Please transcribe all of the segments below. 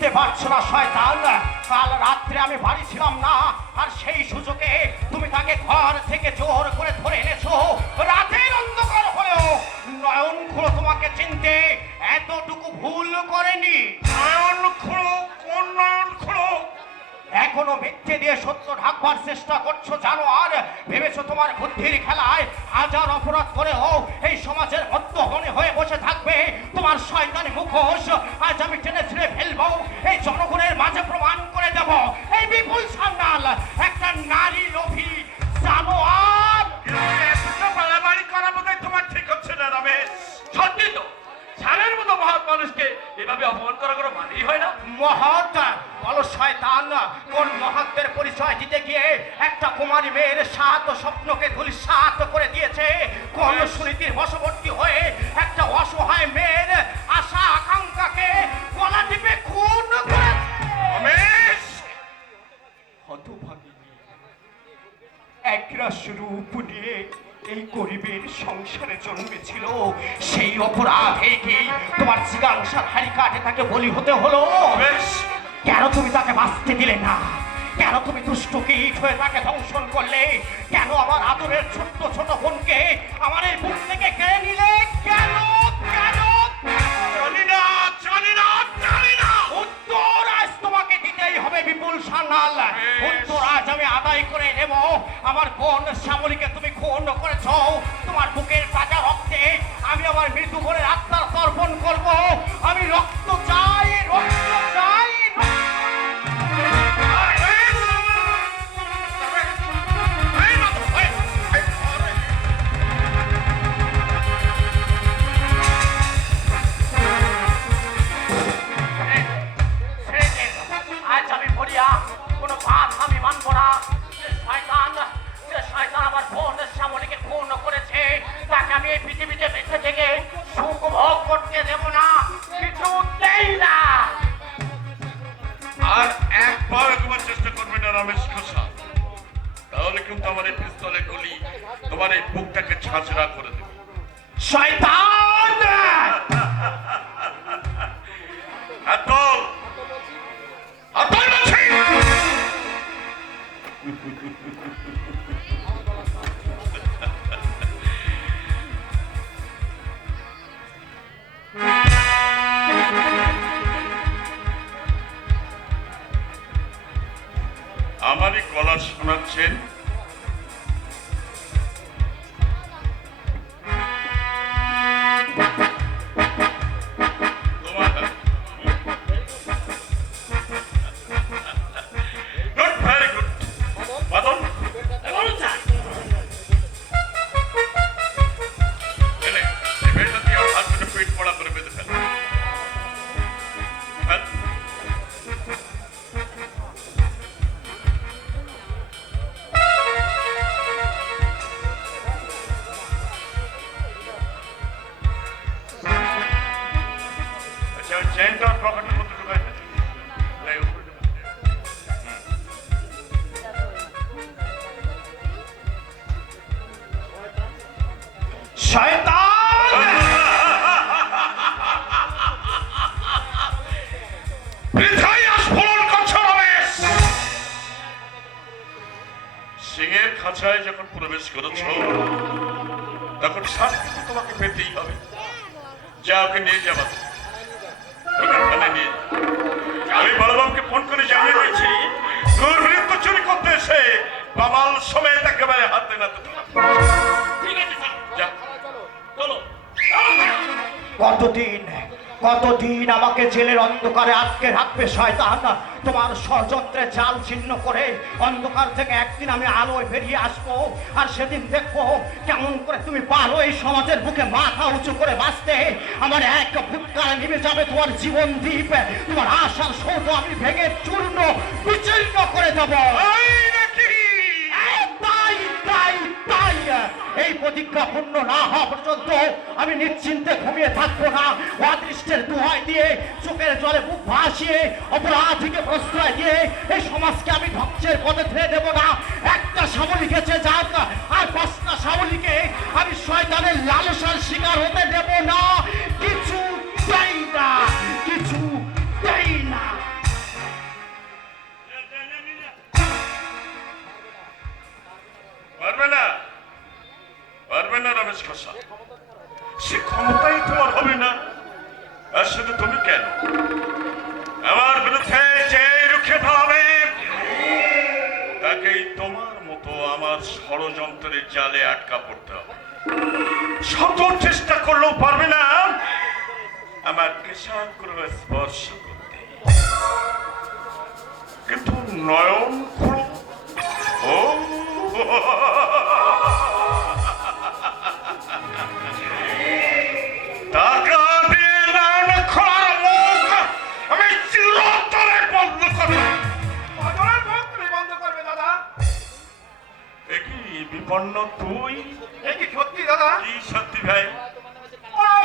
বুঝতে পারছো না শয়তান, কাল রাত্রে আমি বাড়ি ছিলাম না, আর সেই সুযোগে তুমি তাকে ঘর থেকে জোর করে ধরে এনেছো। রাতের অন্ধকার হয়েও নয়ন খুলো তোমাকে চিনতে এতটুকু ভুল করেনি। নয়ন খুলো? কোন নয়ন খুলো? এখনো মিথ্যে দিয়ে সত্য ঢাকবার চেষ্টা করছো জানো, আর ভেবেছো তোমার বুদ্ধির খেলায় হাজার অপরাধ করেও এই সমাজের মধ্যমণি হয়ে বসে থাকবে। তোমার শয়তানি মুখোশ আজ আমি টেনে ছিঁড়ে ফেলবো, এই জনগণের মাঝে প্রমাণ করে দেব এই বিপুল সান্যাল একটা নারী লোভী জানোয়ার। এতটা বাড়াবাড়ি করা বোধহয় তোমার ঠিক হচ্ছে না রমেশ। সত্যি তো, ছাড়ের মতো মহৎ মানুষকে এভাবে অপমান করা কোনো মানেই হয় না। মহৎ বলো শয়তান, কোন মহত্বের পরিচয় দিতে গিয়ে একটা কুমারী মেয়ের সাত স্বপ্নকে ধূলিসাৎ করে দিয়েছে? কোন সুনীতির বশবর্তী হয়ে একটা অসহায় মেয়ের আশা আকাঙ্ক্ষাকে গলা টিপে খুন করেছে? রমেশ, হতভাগী একরাশ রূপ নিয়ে এই গরিবের সংসারে জন্মেছিল, সেই অপরাধে কি তোমার জিজ্ঞাসার হাড়ি কাটে তাকে বলি হতে হলো? রমেশ, কেন তুমি তাকে বাঁচতে দিলে না? কেন তুমি দুষ্ট কীট হয়ে তাকে দংশন করলে? কেন আমার আদরের ছোট্ট ছোট বোনকে আমার এই বুক থেকে কেড়ে নিলে? কেন কেন? জানি না, জানি না, জানি না। উত্তর আজ তোমাকে দিতেই হবে বিপুল সান্যাল। উত্তর আজ আমি আদায় করে নেব। আমার বোন শ্যামলীকে তুমি খুন করেছ, তোমার বুকের তাজা রক্তে আমি আমার মৃত্যু বোনের আত্মার তর্পণ করব। আমি রক্ত চাই, রক্ত চাই। আজ আমি বলিয়া কোনো পাপ আমি মানব না। যে শয়তান আমার বোন শ্যামলীকে খুন করেছে, তাকে আমি এই পৃথিবীতে বেঁচে থেকে সুখ ভোগ করতে দেব না, কিছুতেই না। আর একবার তোমার চেষ্টা করবে না রমেশ খোসা, তাহলে কিন্তু আমার এই পিস্তলে গুলি তোমার এই বুকটাকে ছাঁচড়া করে দেবে। শয়তান! আতল আতল বলছি। আমারই গলা শোনাচ্ছেন? চেনটার পকেটের মধ্যে ঢুকাই দে। শয়তান! বৃথাই আস্ফোরণ করছো রমেশ। সিংহের খাঁচায় যখন প্রবেশ করেছ, তখন শাস্তি তো তোমাকে পেতেই হবে। যা ওকে নিয়ে যাবা, আমি বলবামকে ফোন করে জানিয়ে দিয়েছি দুর্বৃত্ত চুরি করতে এসে বাবাল সমেত একেবারে হাতে নাতে। ঠিক আছে যা চলো। কতদিন আমাকে জেলের অন্ধকারে আটকে রাখবে শয়তান? তোমার ষড়যন্ত্রে জাল ছিন্ন করে অন্ধকার থেকে একদিন আমি আলোয় বেরিয়ে আসবো, আর সেদিন দেখবো কেমন করে তুমি পারো এই সমাজের বুকে মাথা উঁচু করে বাঁচতে। আমার এক ফুৎকারে নেমে যাবে তোমার জীবন দ্বীপ, তোমার আশার সৌধ আমি ভেঙে চূর্ণ বিচূর্ণ করে দেবো। এই প্রতিজ্ঞা পূর্ণ না হওয়া পর্যন্ত আমি নিশ্চিন্তে ঘুমিয়ে থাকবো না। অদৃষ্টের দোহাই দিয়ে চোখের জলে বুক ভাসিয়ে অপরাধীকে প্রশ্রয় দিয়ে এই সমাজকে আমি ধ্বংসের পথে ঠেলে দেবো না। একটা শ্যামলী গেছে যাক, আর 5টা শ্যামলীকে আমি শয়তানের লালসার শিকার হতে দেব না। কিছু চাই না, কিছু চাই না। জালে আটকা পড়তে হবে। শত চেষ্টা করলেও পারবে না আমার কেশাগ্র স্পর্শ করতে। কিন্তু নয়ন খুলো, ও টাকা দিয়ে নয়ন খোলার মুখ আমি চিরতরে বন্ধ করব। বন্ধ করবে দাদা? একই বিপন্ন তুই? এ কি সত্যি দাদা? কি সত্যি ভাই?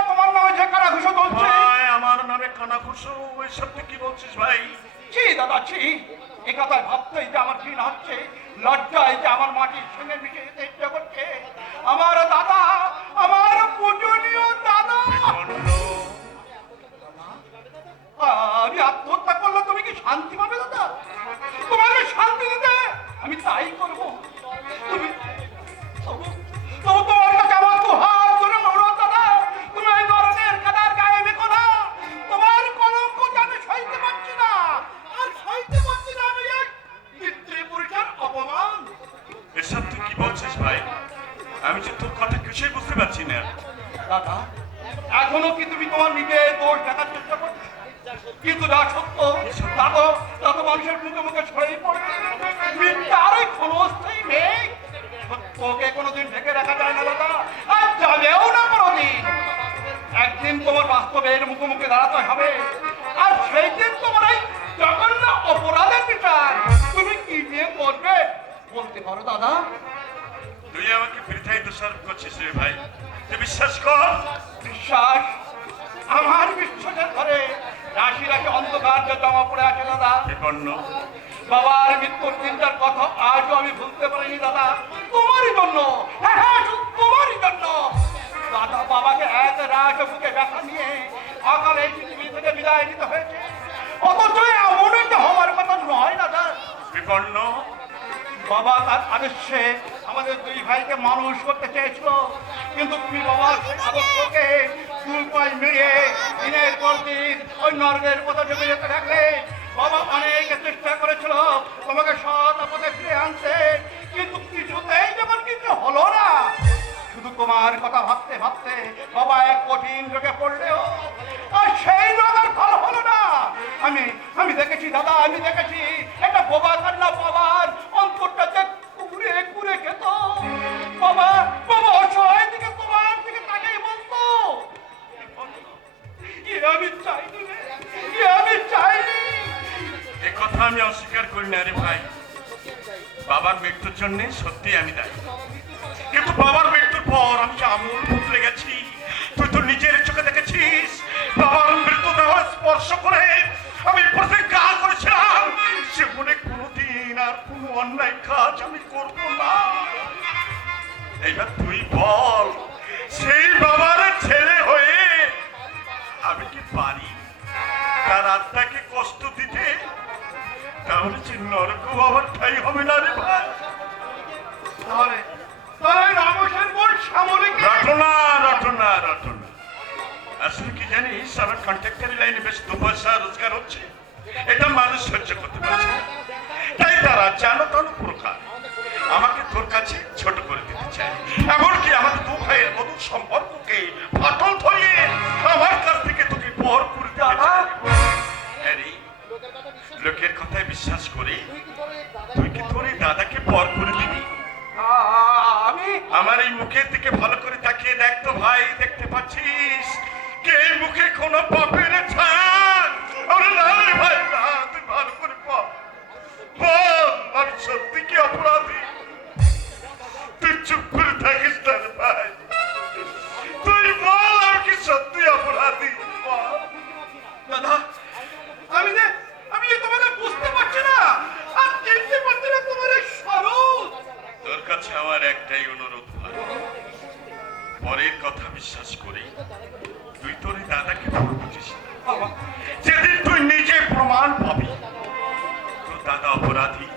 তোমার নামে যে কারাঘুষো চলছে। ভাই আমার নামে কানাঘুষো, ওই সত্যি কি বলছিস ভাই? ছি দাদা ছি, এ কথা ভাবতেই যে আমার ঘৃণা হচ্ছে, লজ্জায় যে আমার মাটির সঙ্গে মিশে যেতে ইচ্ছা করছে। আমার দাদা, আমার পূজনীয় দাদা। বিপন্ন আমি আত্মহত্যা করলে তুমি কি শান্তি পাবে দাদা? তোমাকে শান্তি দিতে আমি তাই করবো। তুমি তবু তোমার কাছে আমার দু হাত ধরে অনুরোধ দাদা, তুমি এই ধরনের কাদার গায়ে মেখো না। তোমার কলঙ্ক যে আমি সইতে পারছি না, আর সইতে পারছি না আমি এক পিতৃপুরুষের অপমান। এসব তুই কি বলছিস ভাই? আমি যে তোর কথা কিছুই বুঝতে পারছি না। দাদা, এখনো কি তুমি তোমার নিজের দোষ দেখার চেষ্টা করছো? কিন্তু না সত্য, তা তো মানুষের মুখে মুখে ছড়িয়ে পড়বে। মিথ্যা আর ওই ক্ষণস্থায়ী মেঘ। সত্যকে কোনোদিন ঢেকে রাখা যায় না দাদা, আর যাবেও না কোনোদিন। একদিন তোমার বাস্তবের মুখে মুখে দাঁড়াতে হবে, আর সেই দিন তোমার এই জঘন্য অপরাধের বিচার তুমি কি দিয়ে করবে বলতে পারো দাদা? তুই আমাকে বৃথাই দোষারোপ করছিস রে ভাই। তুই বিশ্বাস কর। বিশ্বাস? আমার বিশ্বাসের ঘরে রাশি রাশি অন্ধকার যে জমা পড়ে আছে দাদা। বিপন্ন বাবার মৃত্যুর দিনটার কথা আজও আমি ভুলতে পারিনি দাদা। তোমারই জন্য, হ্যাঁ হ্যাঁ শুধু তোমারই জন্য। দাদা বাবাকে এক রাত বুকে ব্যথা নিয়ে অকালে এই পৃথিবী থেকে বিদায় নিতে হয়েছে। অথচ এমন একটা হওয়ার কথা নয় দাদা। বিপন্ন বাবা তার আদর্শে আমাদের দুই ভাইকে মানুষ করতে চেয়েছিল, কিন্তু তুমি বাবার সেই আদর্শকে দুই পাই মিলিয়ে দিনের পর দিন ওই নর্গের পথে জমে যেতে থাকলে। বাবা অনেক চেষ্টা করেছিল তোমাকে সৎ পথে ফিরে আনতে, কিন্তু কিছুতেই যখন কিছু হলো না। শুধু তোমার কথা ভাবতে ভাবতে বাবা এক কঠিন রোগে পড়লেও আর সেই রোগের ভালো হলো না। আমি দেখেছি দাদা, আমি দেখেছি এটা বোবা কান্না বাবার অন্তরটা যে কুড়ে কুড়ে খেত। বাবা বাবা অসহায় দিকে তোমার দিকে তাকেই বলতো, আমি চাইনি রে, আমি চাইনি। এ কথা আমি অস্বীকার করি না রে ভাই। বাবার মৃত্যুর জন্য সত্যি আমি দায়ী, কিন্তু বাবার মৃত্যুর পর আমি যে আমূল বদলে গেছি। তুই তো নিজের চোখে দেখেছিস। বাবার মৃত্যুদেহ স্পর্শ করে আমি প্রতিজ্ঞা করেছিলাম জীবনে কোনোদিন আর কোনো অন্যায় কাজ আমি করব না। এইবার তুই বল, সেই বাবার ছেলে হয়ে আমি কি পারি তার আত্মাকে কষ্ট দিতে? তাহলে যে নরক বাবার ঠাই হবে না রে ভাই। তাহলে তাহলে রামসের বোন সামরিক রটনা রটনা রটনা। আসলে কি জানিস, আমার কন্ট্রাক্টারি লাইনে বেশ 2 পয়সা রোজগার হচ্ছে, এটা মানুষ সহ্য করতে পারছে না। তাই তারা জানো তানো প্রকার আমাকে তোর কাছে ছোট করে দিতে চায়। এমনকি আমাদের 2 ভাইয়ের মধুর সম্পর্ককে ফাটল ধরিয়ে আমার কাছ থেকে তোকে পর করে দিতে চায়। আরে, লোকের কথায় বিশ্বাস করে তুই কি তোর এই দাদাকে পর করে দিবি? আমি আমার এই মুখের দিকে ভালো করে তাকিয়ে দেখ তো ভাই, দেখতে পাচ্ছিস কে এই মুখে কোনো পাপের ছায়া? আরে না রে ভাই না, তুই ভালো করে বল, আমি সত্যি কি অপরাধী? তুই চুপ করে থাকিস না রে ভাই, তুই বল আমি কি সত্যি অপরাধী? বল। দাদা, আমি যে তোমাকে বুঝতে পারছি না, আর চিনতে পারছি না তোমার এই স্বরূপ। তোর কাছে আমার একটাই অনুরোধ ভাই, পরের কথা বিশ্বাস করে তুই তোর এই দাদাকে ভুল বুঝিস না। বাবা, যেদিন তুই নিজে প্রমাণ পাবি তোর দাদা অপরাধী,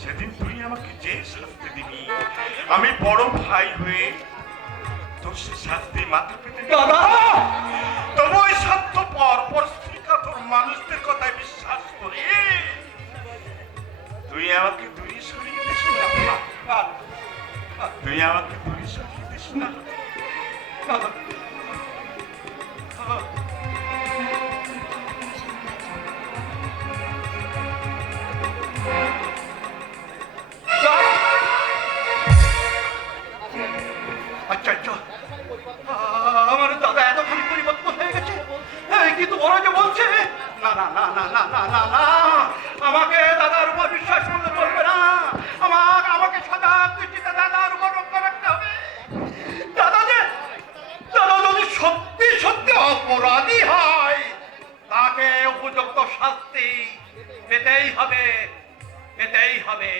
সেদিন তুই আমাকে যে শাস্তি দিবি, আমি বড় ভাই হয়ে তোর সে শাস্তি মাথা পেতে নেব। দাদা, তবু ওই স্বার্থপর পরস্ত্রীকাতর মানুষদের কথায় বিশ্বাস করে তুই আমাকে দূরে সরিয়ে দিস না। না, তুই আমাকে পরিশ্বাস দিস না। দাদা, আচ্ছা আচ্ছা, আমার দাদা এতখানি পরিবর্তন হয়ে গেছে, কিন্তু ওরা যে বলছে না না না না না না না না, আমাকে দাদার উপর বিশ্বাস করতে বলবে না, আমাকে সজাগ দৃষ্টিতে দাদার উপর লক্ষ্য রাখতে হবে। দাদা যদি সত্যি সত্যি অপরাধী হয়, তাকে উপযুক্ত শাস্তি পেতেই হবে, পেতেই হবে।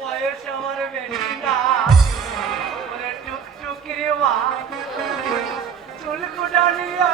বয়স আমার বেশি না, ওরে টুকটুকি রে মা, চুল কুটানিয়া